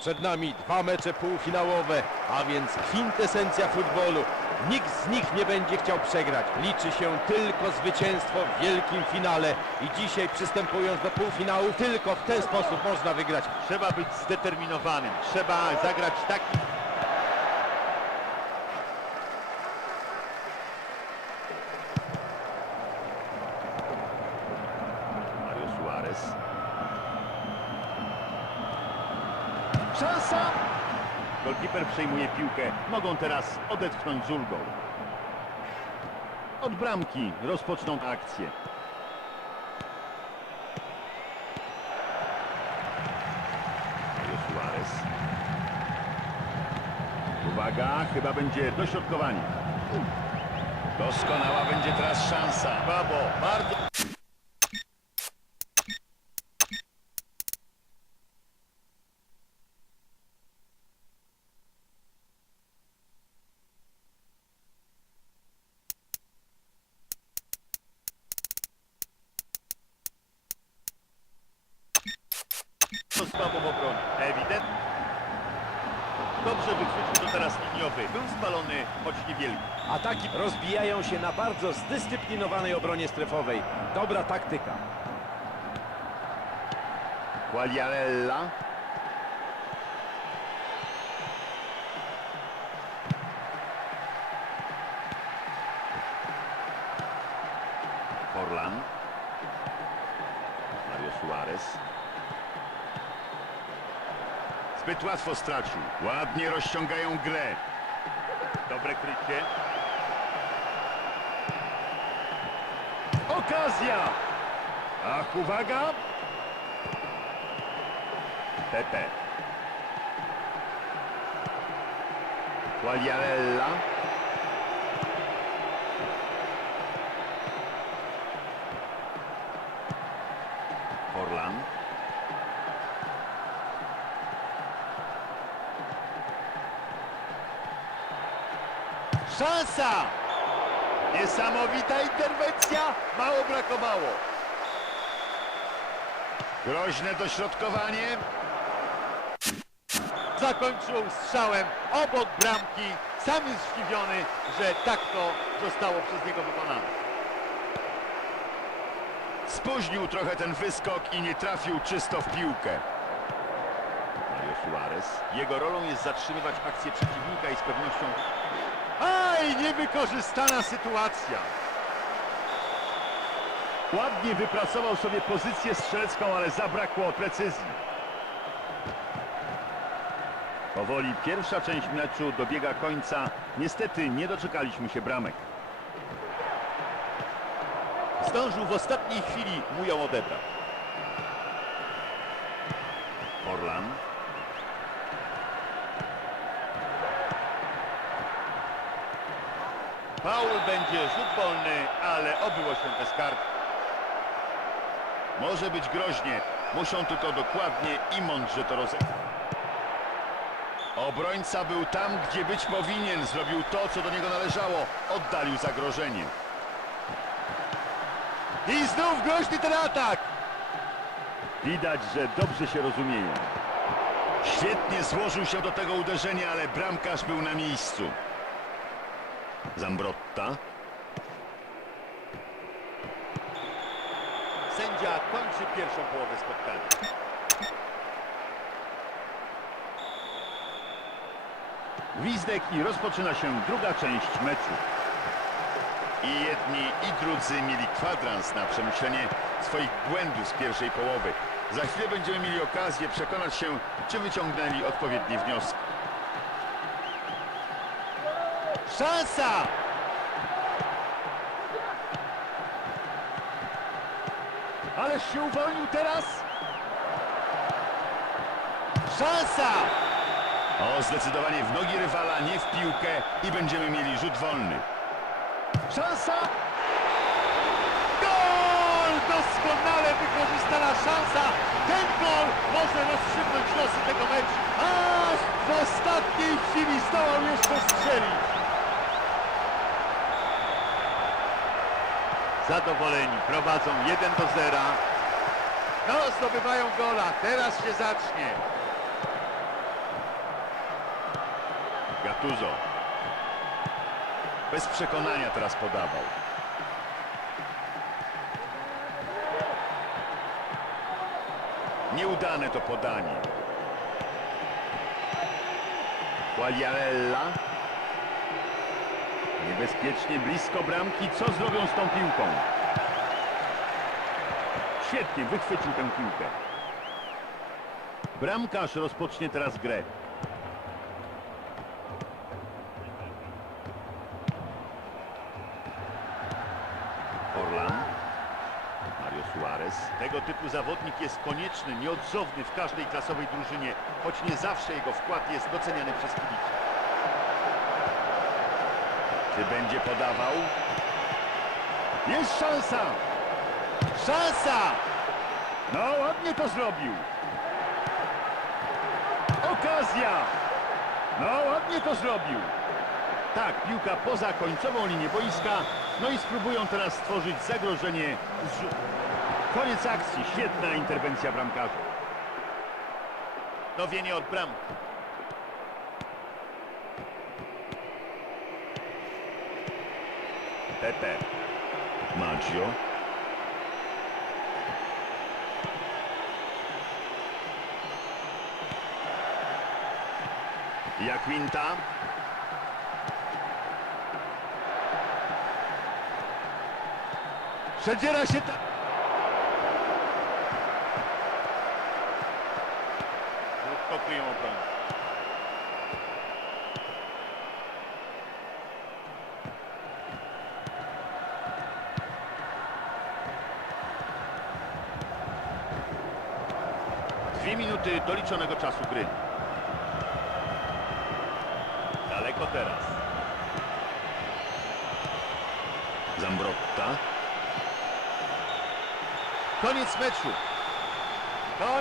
Przed nami dwa mecze półfinałowe, a więc kwintesencja futbolu. Nikt z nich nie będzie chciał przegrać. Liczy się tylko zwycięstwo w wielkim finale. I dzisiaj przystępując do półfinału, tylko w ten sposób można wygrać. Trzeba być zdeterminowanym. Trzeba zagrać taki Mario Suarez. Szansa! Golkiper przejmuje piłkę. Mogą teraz odetchnąć z ulgą. Od bramki rozpoczną akcję. Suarez. Uwaga, chyba będzie dośrodkowanie. Doskonała będzie teraz szansa. Babo, bardzo... To słabo w obronie. Ewidentnie. Dobrze wychwycił to teraz liniowy. Był spalony, choć niewielki. Ataki rozbijają się na bardzo zdyscyplinowanej obronie strefowej. Dobra taktyka. Quagliarella. Forlan. Mario Suarez. Zbyt łatwo stracił. Ładnie rozciągają grę. Dobre krycie. Okazja! Ach, uwaga! Pepe. Quagliarella. Szansa! Niesamowita interwencja! Mało brakowało. Groźne dośrodkowanie. Zakończył strzałem obok bramki. Sam jest zdziwiony, że tak to zostało przez niego wykonane. Spóźnił trochę ten wyskok i nie trafił czysto w piłkę. Mario Suarez. Jego rolą jest zatrzymywać akcję przeciwnika i z pewnością... Aj, niewykorzystana sytuacja. Ładnie wypracował sobie pozycję strzelecką, ale zabrakło precyzji. Powoli pierwsza część meczu dobiega końca. Niestety nie doczekaliśmy się bramek. Zdążył w ostatniej chwili mu ją odebrać. Forlan. Paul będzie rzut wolny, ale obyło się bez kart. Może być groźnie. Muszą tylko dokładnie i mądrze to rozegrać. Obrońca był tam, gdzie być powinien. Zrobił to, co do niego należało. Oddalił zagrożenie. I znów groźny ten atak. Widać, że dobrze się rozumieją. Świetnie złożył się do tego uderzenia, ale bramkarz był na miejscu. Zambrotta. Sędzia kończy pierwszą połowę spotkania. Gwizdek i rozpoczyna się druga część meczu. I jedni i drudzy mieli kwadrans na przemyślenie swoich błędów z pierwszej połowy. Za chwilę będziemy mieli okazję przekonać się, czy wyciągnęli odpowiednie wnioski. Szansa! Ależ się uwolnił teraz! Szansa! O, zdecydowanie w nogi rywala, nie w piłkę i będziemy mieli rzut wolny. Szansa! Gol! Doskonale wykorzystana szansa. Ten gol może rozstrzygnąć losy tego meczu. Aż w ostatniej chwili zdołał jeszcze strzelić. Zadowoleni, prowadzą 1 do 0. No, zdobywają gola. Teraz się zacznie. Gattuso. Bez przekonania teraz podawał. Nieudane to podanie. Quagliarella. Niebezpiecznie blisko bramki. Co zrobią z tą piłką? Świetnie wychwycił tę piłkę. Bramkarz rozpocznie teraz grę. Orlan. Mario Suarez. Tego typu zawodnik jest konieczny, nieodzowny w każdej klasowej drużynie, choć nie zawsze jego wkład jest doceniany przez kibici. Będzie podawał? Jest szansa! Szansa! No, ładnie to zrobił. Okazja! No, ładnie to zrobił. Tak, piłka poza końcową linię boiska. No i spróbują teraz stworzyć zagrożenie z. Koniec akcji. Świetna interwencja bramkarza. Nowienie od bramki. Pepe. Maggio. Jakwinta. Przedziera się ta... Krótko kryją obronę. Minuty doliczonego czasu gry. Daleko teraz. Zambrotta. Koniec meczu.